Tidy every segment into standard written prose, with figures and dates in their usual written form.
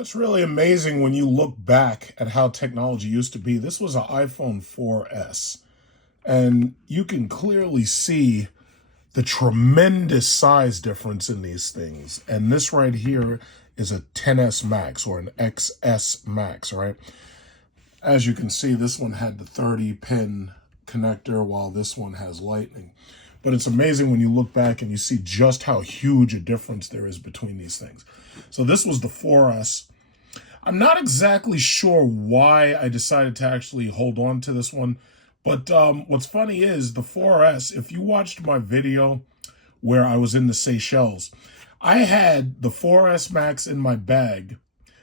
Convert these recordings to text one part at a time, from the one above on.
It's really amazing when you look back at how technology used to be. This was an iPhone 4S, and you can clearly see the tremendous size difference in these things. And this right here is a 10S Max or an XS Max, right? As you can see, this one had the 30-pin connector while this one has Lightning. But it's amazing when you look back and you see just how huge a difference there is between these things. So this was the 4S. I'm not exactly sure why I decided to actually hold on to this one. But what's funny is the 4S, if you watched my video where I was in the Seychelles, I had the 4S Max in my bag,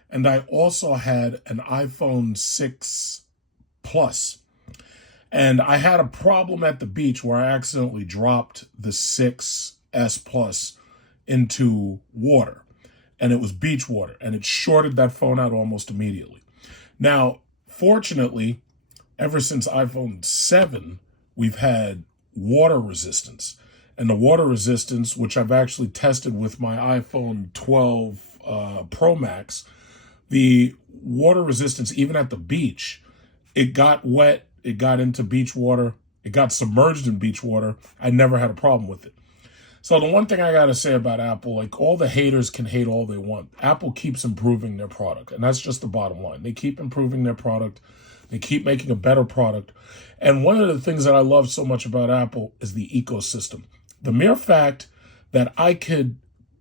and I also had an iPhone 6 Plus. And I had a problem at the beach where I accidentally dropped the 6S Plus into water. And it was beach water. And it shorted that phone out almost immediately. Now, fortunately, ever since iPhone 7, we've had water resistance. And the water resistance, which I've actually tested with my iPhone 12 Pro Max, the water resistance, even at the beach, it got wet. It got into beach water. It got submerged in beach water. I never had a problem with it. So the one thing I got to say about Apple, like all the haters can hate all they want. Apple keeps improving their product. And that's just the bottom line. They keep improving their product. They keep making a better product. And one of the things that I love so much about Apple is the ecosystem. The mere fact that I could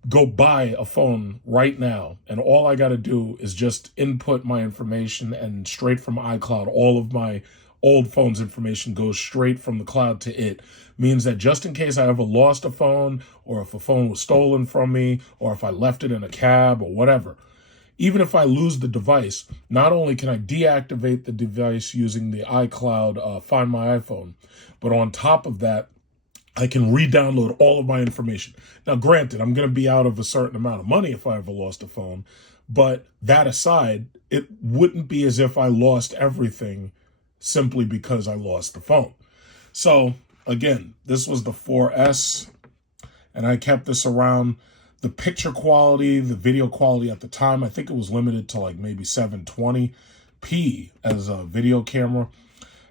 go buy a phone right now and all I got to do is just input my information, and straight from iCloud, all of my old phone's information goes straight from the cloud to it, means that just in case I ever lost a phone, or if a phone was stolen from me, or if I left it in a cab or whatever, even if I lose the device, not only can I deactivate the device using the iCloud Find My iPhone, but on top of that, I can re-download all of my information. Now, granted, I'm going to be out of a certain amount of money if I ever lost a phone, but that aside, it wouldn't be as if I lost everything simply because I lost the phone. So, again, this was the 4S, and I kept this around. The picture quality, the video quality at the time, I think it was limited to like maybe 720p as a video camera.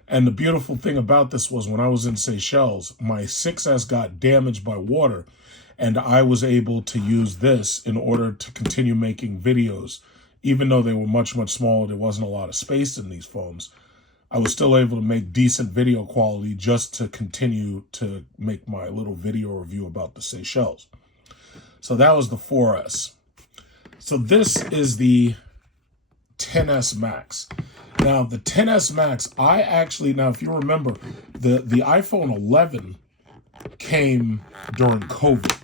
And the beautiful thing about this was when I was in Seychelles, my 6S got damaged by water, and I was able to use this in order to continue making videos. Even though they were much, much smaller, there wasn't a lot of space in these phones, I was still able to make decent video quality just to continue to make my little video review about the Seychelles. So that was the 4S. So this is the 10S Max. Now, the 10S Max, now, if you remember, the iPhone 11 came during COVID.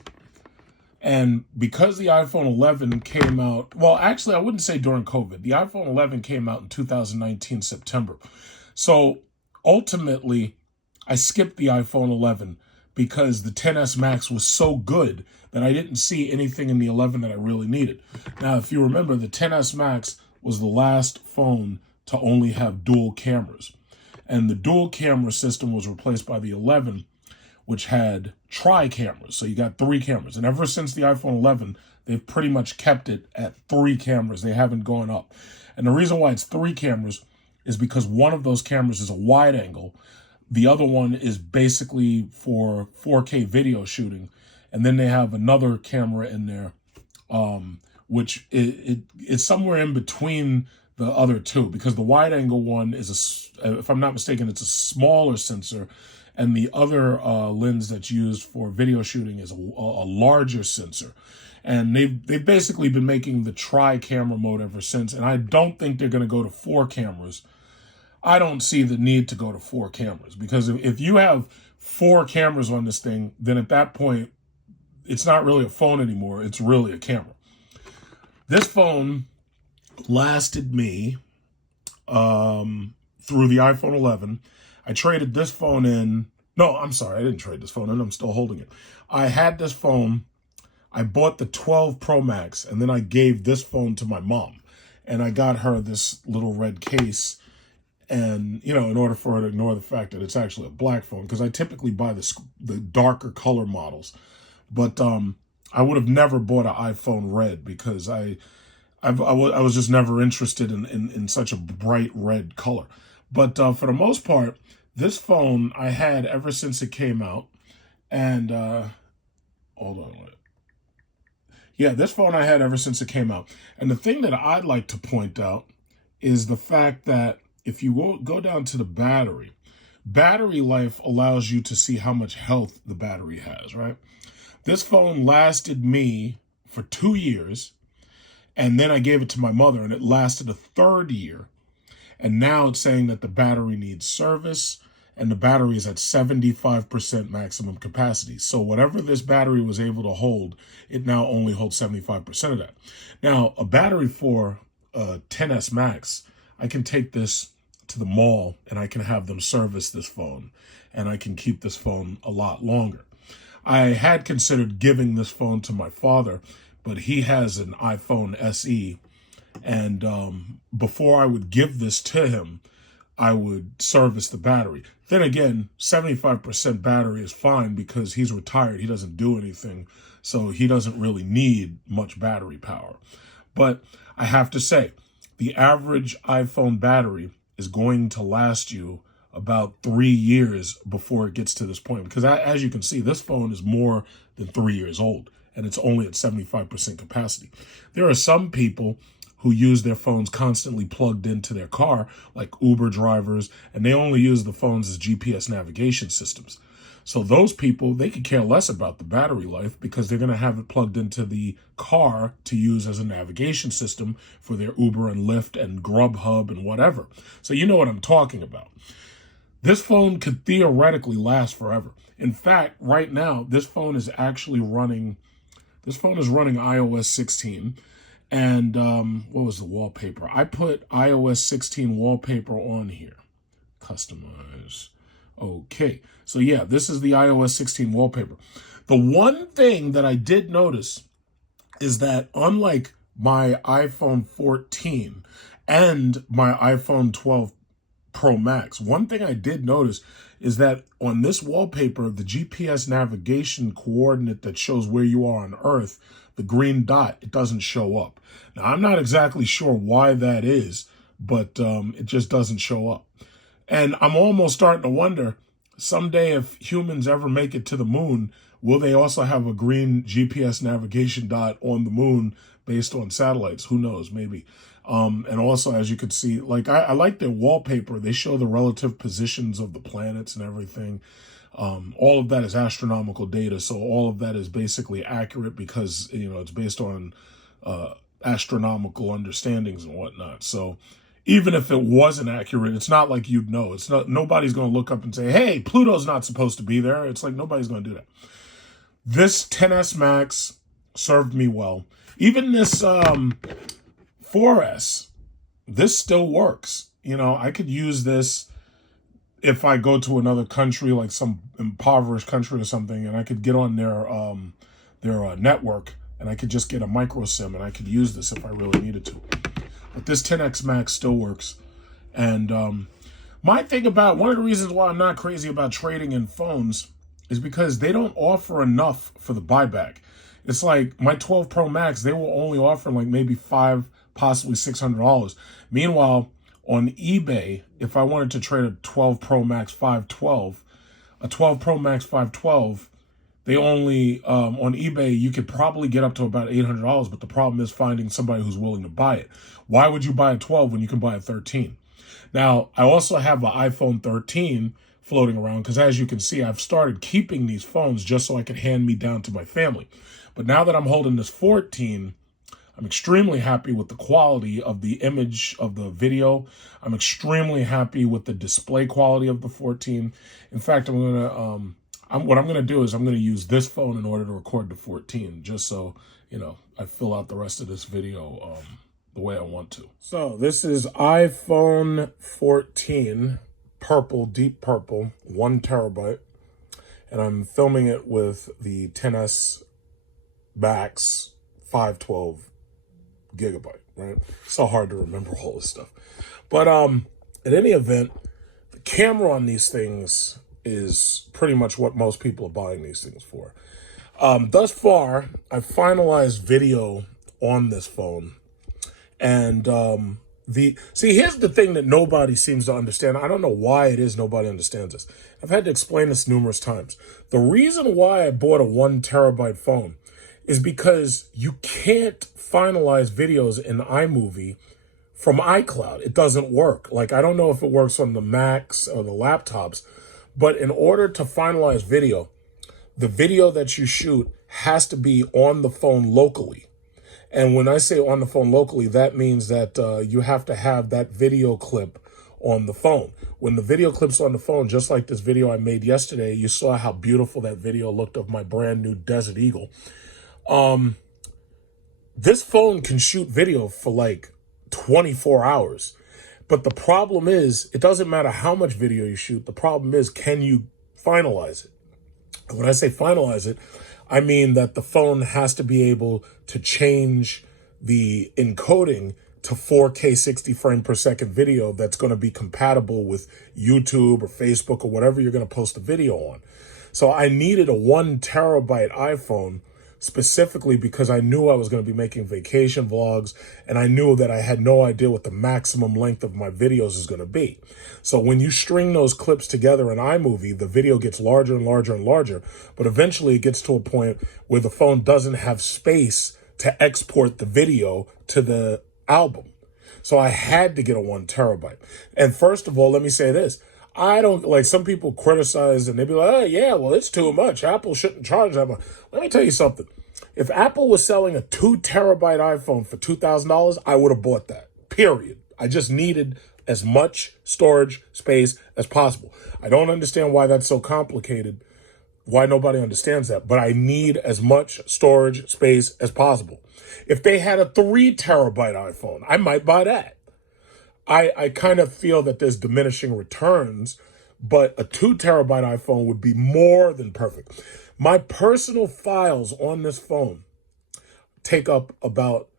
And because the iPhone 11 came out, well, actually, I wouldn't say during COVID. The iPhone 11 came out in 2019, September. So ultimately, I skipped the iPhone 11 because the 10S Max was so good that I didn't see anything in the 11 that I really needed. Now, if you remember, the 10S Max was the last phone to only have dual cameras. And the dual camera system was replaced by the 11, which had tri-cameras. So you got 3 cameras. And ever since the iPhone 11, they've pretty much kept it at 3 cameras. They haven't gone up. And the reason why it's 3 cameras is because one of those cameras is a wide angle. The other one is basically for 4K video shooting. And then they have another camera in there, which it's somewhere in between the other two, because the wide angle one is, if I'm not mistaken, it's a smaller sensor, and the other lens that's used for video shooting is a larger sensor. And they've basically been making the tri-camera mode ever since, and I don't think they're going to go to 4 cameras. I don't see the need to go to 4 cameras, because if you have 4 cameras on this thing, then at that point, it's not really a phone anymore. It's really a camera. This phone lasted me through the iPhone 11. I traded this phone in. No, I'm sorry. I didn't trade this phone in. I'm still holding it. I had this phone. I bought the 12 Pro Max, and then I gave this phone to my mom. And I got her this little red case. And, you know, in order for her to ignore the fact that it's actually a black phone, because I typically buy the darker color models. But I would have never bought an iPhone red, because I I was just never interested in such a bright red color. But for the most part, this phone I had ever since it came out. And hold on. Yeah, this phone I had ever since it came out. And the thing that I'd like to point out is the fact that if you go down to the battery life allows you to see how much health the battery has, right? This phone lasted me for 2 years, and then I gave it to my mother, and it lasted a third year. And now it's saying that the battery needs service, and the battery is at 75% maximum capacity. So whatever this battery was able to hold, it now only holds 75% of that. Now, a battery for a 10S Max, I can take this to the mall and I can have them service this phone, and I can keep this phone a lot longer. I had considered giving this phone to my father, but he has an iPhone SE, and before I would give this to him, I would service the battery. Then again, 75% battery is fine because he's retired. He doesn't do anything, so he doesn't really need much battery power. But I have to say, the average iPhone battery is going to last you about 3 years before it gets to this point. Because as you can see, this phone is more than 3 years old, and it's only at 75% capacity. There are some people who use their phones constantly plugged into their car, like Uber drivers, and they only use the phones as GPS navigation systems. So those people, they could care less about the battery life because they're going to have it plugged into the car to use as a navigation system for their Uber and Lyft and Grubhub and whatever. So you know what I'm talking about. This phone could theoretically last forever. In fact, right now, this phone is running iOS 16. And what was the wallpaper? I put iOS 16 wallpaper on here. Customize. Okay. So yeah, this is the iOS 16 wallpaper. The one thing that I did notice is that unlike my iPhone 14 and my iPhone 12 Pro Max, one thing I did notice is that on this wallpaper, the GPS navigation coordinate that shows where you are on Earth, the green dot, it doesn't show up. Now, I'm not exactly sure why that is, but it just doesn't show up. And I'm almost starting to wonder, someday if humans ever make it to the moon, will they also have a green GPS navigation dot on the moon based on satellites? Who knows? Maybe. And also, as you can see, like I like their wallpaper. They show the relative positions of the planets and everything. All of that is astronomical data, so all of that is basically accurate because it's based on astronomical understandings and whatnot. So even if it wasn't accurate, it's not like you'd know. It's not. Nobody's going to look up and say, "Hey, Pluto's not supposed to be there." It's like nobody's going to do that. This 10S Max served me well. Even this 4S, this still works. I could use this if I go to another country, like some impoverished country or something, and I could get on their network, and I could just get a micro SIM, and I could use this if I really needed to. But this 10X Max still works. And one of the reasons why I'm not crazy about trading in phones is because they don't offer enough for the buyback. It's like my 12 Pro Max, they will only offer like maybe $500, possibly $600. Meanwhile, on eBay, if I wanted to trade a 12 Pro Max 512, they only, on eBay, you could probably get up to about $800, but the problem is finding somebody who's willing to buy it. Why would you buy a 12 when you can buy a 13? Now, I also have an iPhone 13 floating around because, as you can see, I've started keeping these phones just so I can hand me down to my family. But now that I'm holding this 14, I'm extremely happy with the quality of the image of the video. I'm extremely happy with the display quality of the 14. In fact, what I'm gonna do is I'm gonna use this phone in order to record the 14, just so I fill out the rest of this video the way I want to. So this is iPhone 14, purple, deep purple, 1 terabyte, and I'm filming it with the 10S Max 512 gigabyte, right? It's so hard to remember all this stuff. But in any event, the camera on these things is pretty much what most people are buying these things for. Thus far, I've finalized video on this phone, And here's the thing that nobody seems to understand. I don't know why it is nobody understands this. I've had to explain this numerous times. The reason why I bought a 1 terabyte phone is because you can't finalize videos in iMovie from iCloud. It doesn't work. Like, I don't know if it works on the Macs or the laptops, but in order to finalize video, the video that you shoot has to be on the phone locally. And when I say on the phone locally, that means that you have to have that video clip on the phone. When the video clip's on the phone, just like this video I made yesterday, you saw how beautiful that video looked of my brand new Desert Eagle. This phone can shoot video for like 24 hours. But the problem is, it doesn't matter how much video you shoot. The problem is, can you finalize it? And when I say finalize it, I mean that the phone has to be able to change the encoding to 4K 60 frame per second video that's going to be compatible with YouTube or Facebook or whatever you're going to post a video on. So I needed a 1 terabyte iPhone specifically because I knew I was going to be making vacation vlogs, and I knew that I had no idea what the maximum length of my videos is going to be. So when you string those clips together in iMovie, the video gets larger and larger and larger, but eventually it gets to a point where the phone doesn't have space to export the video to the album. So I had to get a 1 terabyte. And first of all, let me say this. I don't, like, some people criticize and they be like, oh yeah, well, it's too much. Apple shouldn't charge that much. Let me tell you something. If Apple was selling a 2 terabyte iPhone for $2,000, I would have bought that, period. I just needed as much storage space as possible. I don't understand why that's so complicated, why nobody understands that, but I need as much storage space as possible. If they had a 3 terabyte iPhone, I might buy that. I kind of feel that there's diminishing returns, but a 2 terabyte iPhone would be more than perfect. My personal files on this phone take up about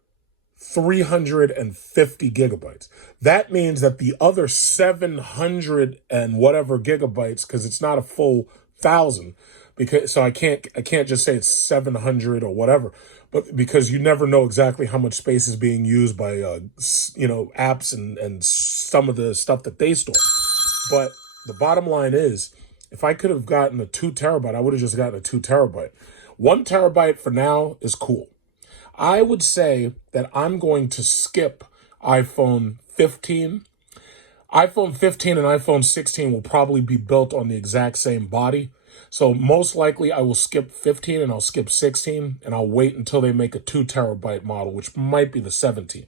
350 gigabytes. That means that the other 700 and whatever gigabytes, because it's not a full 1,000, because so I can't just say it's 700 or whatever, but because you never know exactly how much space is being used by apps and some of the stuff that they store. But the bottom line is, if I could have gotten a 2 terabyte, I would have just gotten a 2 terabyte. 1 terabyte for now is cool. I would say that I'm going to skip iPhone 15. iPhone 15 and iPhone 16 will probably be built on the exact same body. So most likely I will skip 15 and I'll skip 16, and I'll wait until they make a 2 terabyte model, which might be the 17.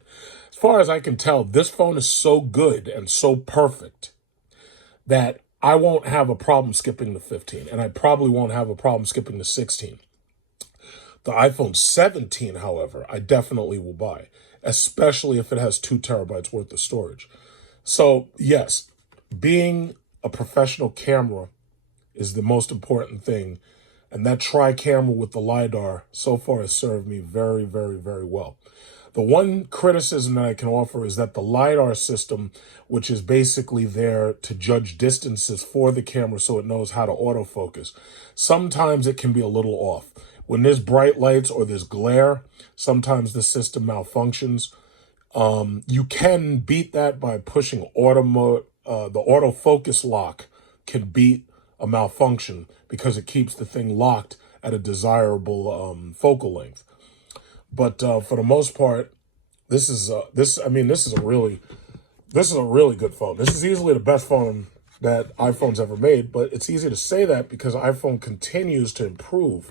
As far as I can tell, this phone is so good and so perfect that I won't have a problem skipping the 15, and I probably won't have a problem skipping the 16. The iPhone 17, however, I definitely will buy, especially if it has 2 terabytes worth of storage. So yes, being a professional camera is the most important thing. And that tri-camera with the LiDAR so far has served me very, very, very well. The one criticism that I can offer is that the LiDAR system, which is basically there to judge distances for the camera so it knows how to autofocus, sometimes it can be a little off. When there's bright lights or there's glare, sometimes the system malfunctions. You can beat that by pushing auto mode. The autofocus lock can beat a malfunction because it keeps the thing locked at a desirable focal length. But for the most part, this is a really good phone. This is easily the best phone that iPhone's ever made, but it's easy to say that because iPhone continues to improve.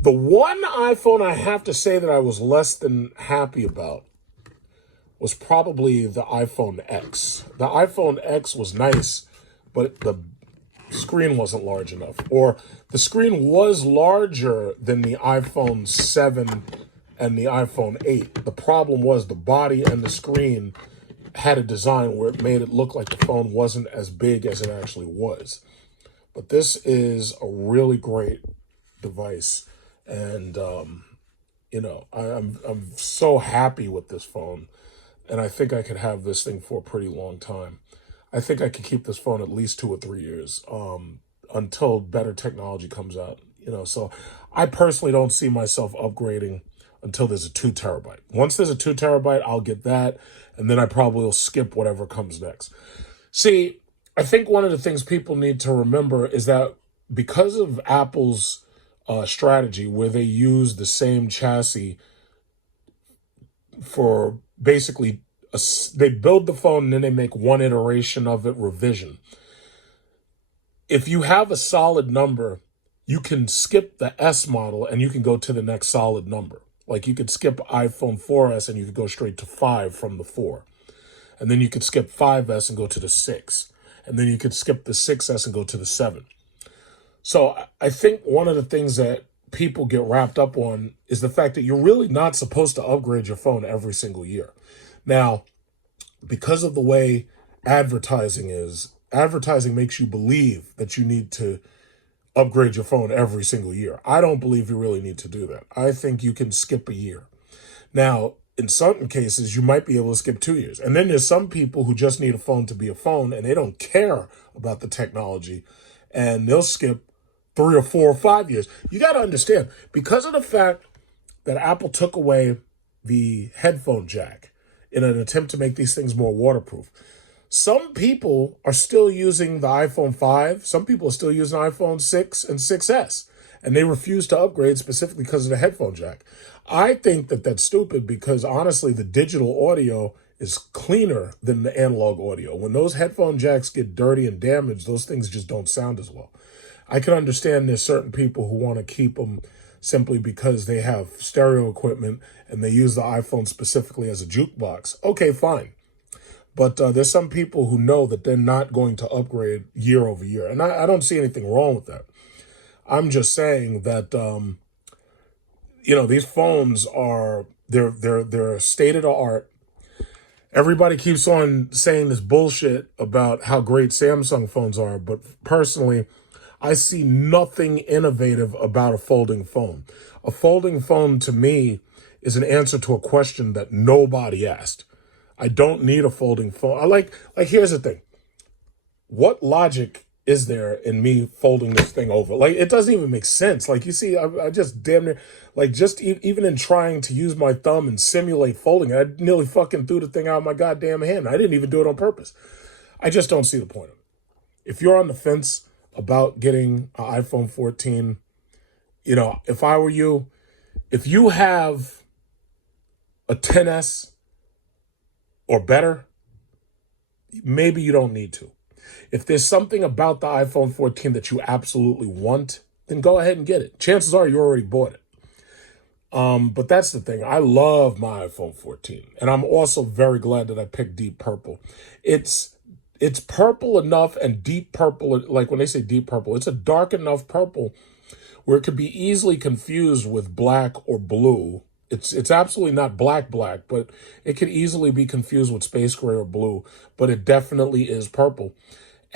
The one iPhone I have to say that I was less than happy about was probably the iPhone X. The iPhone X was nice, but the screen wasn't large enough. Or the screen was larger than the iPhone 7 and the iPhone 8. The problem was the body and the screen had a design where it made it look like the phone wasn't as big as it actually was. But this is a really great device. And, I'm so happy with this phone. And I think I could have this thing for a pretty long time. I think I could keep this phone at least 2 or 3 years until better technology comes out. So I personally don't see myself upgrading until there's a 2 terabyte. Once there's a 2 terabyte, I'll get that, and then I probably will skip whatever comes next. See, I think one of the things people need to remember is that because of Apple's strategy, where they use the same chassis for basically, they build the phone and then they make one iteration of it, revision. If you have a solid number, you can skip the S model and you can go to the next solid number. Like you could skip iPhone 4S and you could go straight to 5 from the 4. And then you could skip 5S and go to the 6. And then you could skip the 6S and go to the 7. So I think one of the things that people get wrapped up on is the fact that you're really not supposed to upgrade your phone every single year. Now, because of the way advertising is, advertising makes you believe that you need to upgrade your phone every single year. I don't believe you really need to do that. I think you can skip a year. Now, in certain cases, you might be able to skip 2 years. And then there's some people who just need a phone to be a phone and they don't care about the technology and they'll skip 3 or 4 or 5 years. You got to understand, because of the fact that Apple took away the headphone jack in an attempt to make these things more waterproof, some people are still using the iPhone 5. Some people are still using iPhone 6 and 6S, and they refuse to upgrade specifically because of the headphone jack. I think that that's stupid because, honestly, the digital audio is cleaner than the analog audio. When those headphone jacks get dirty and damaged, those things just don't sound as well. I can understand there's certain people who want to keep them simply because they have stereo equipment and they use the iPhone specifically as a jukebox. Okay, fine. But there's some people who know that they're not going to upgrade year over year. And I don't see anything wrong with that. I'm just saying that, these phones are, they're state of the art. Everybody keeps on saying this bullshit about how great Samsung phones are. But personally, I see nothing innovative about a folding phone. A folding phone to me is an answer to a question that nobody asked. I don't need a folding phone. Here's the thing. What logic is there in me folding this thing over? Like, it doesn't even make sense. Like, you see, I just damn near, even in trying to use my thumb and simulate folding, I nearly fucking threw the thing out of my goddamn hand. I didn't even do it on purpose. I just don't see the point of it. If you're on the fence about getting an iPhone 14, if I were you, if you have a 10S or better, maybe you don't need to. If there's something about the iPhone 14 that you absolutely want, then go ahead and get it. Chances are you already bought it. But that's the thing. I love my iPhone 14. And I'm also very glad that I picked deep purple. It's purple enough, and deep purple, like when they say deep purple, it's a dark enough purple where it could be easily confused with black or blue. It's absolutely not black, but it could easily be confused with space gray or blue, but it definitely is purple.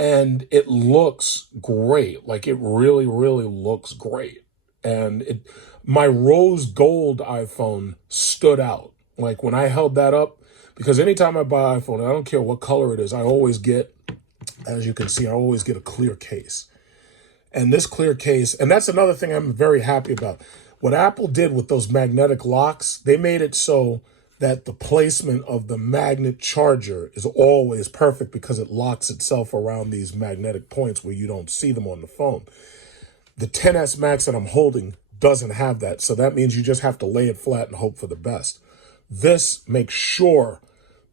And it looks great. Like, it really, really looks great. And my rose gold iPhone stood out. Like, when I held that up, because anytime I buy an iPhone, I don't care what color it is, I always get, as you can see, I always get a clear case. And this clear case, and that's another thing I'm very happy about. What Apple did with those magnetic locks, they made it so that the placement of the magnet charger is always perfect because it locks itself around these magnetic points where you don't see them on the phone. The XS Max that I'm holding doesn't have that, so that means you just have to lay it flat and hope for the best. This makes sure,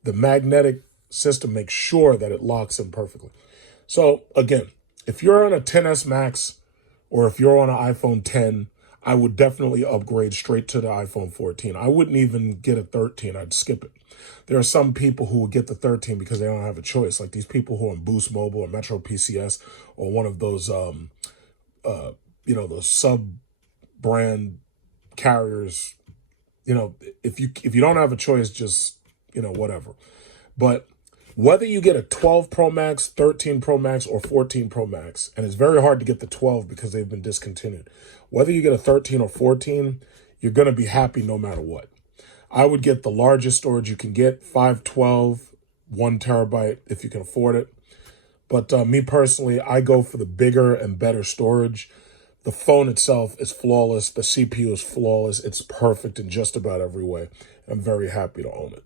the magnetic system makes sure that it locks in perfectly. So again, if you're on a XS Max or if you're on an iPhone 10, I would definitely upgrade straight to the iPhone 14. I wouldn't even get a 13. I'd skip it. There are some people who would get the 13 because they don't have a choice, like these people who are on Boost Mobile or Metro PCS or one of those, those sub-brand carriers. If you don't have a choice, just, whatever. But whether you get a 12 Pro Max, 13 Pro Max, or 14 Pro Max, and it's very hard to get the 12 because they've been discontinued. Whether you get a 13 or 14, you're going to be happy no matter what. I would get the largest storage you can get, 512, 1 terabyte, if you can afford it. But me personally, I go for the bigger and better storage. The phone itself is flawless. The CPU is flawless. It's perfect in just about every way. I'm very happy to own it.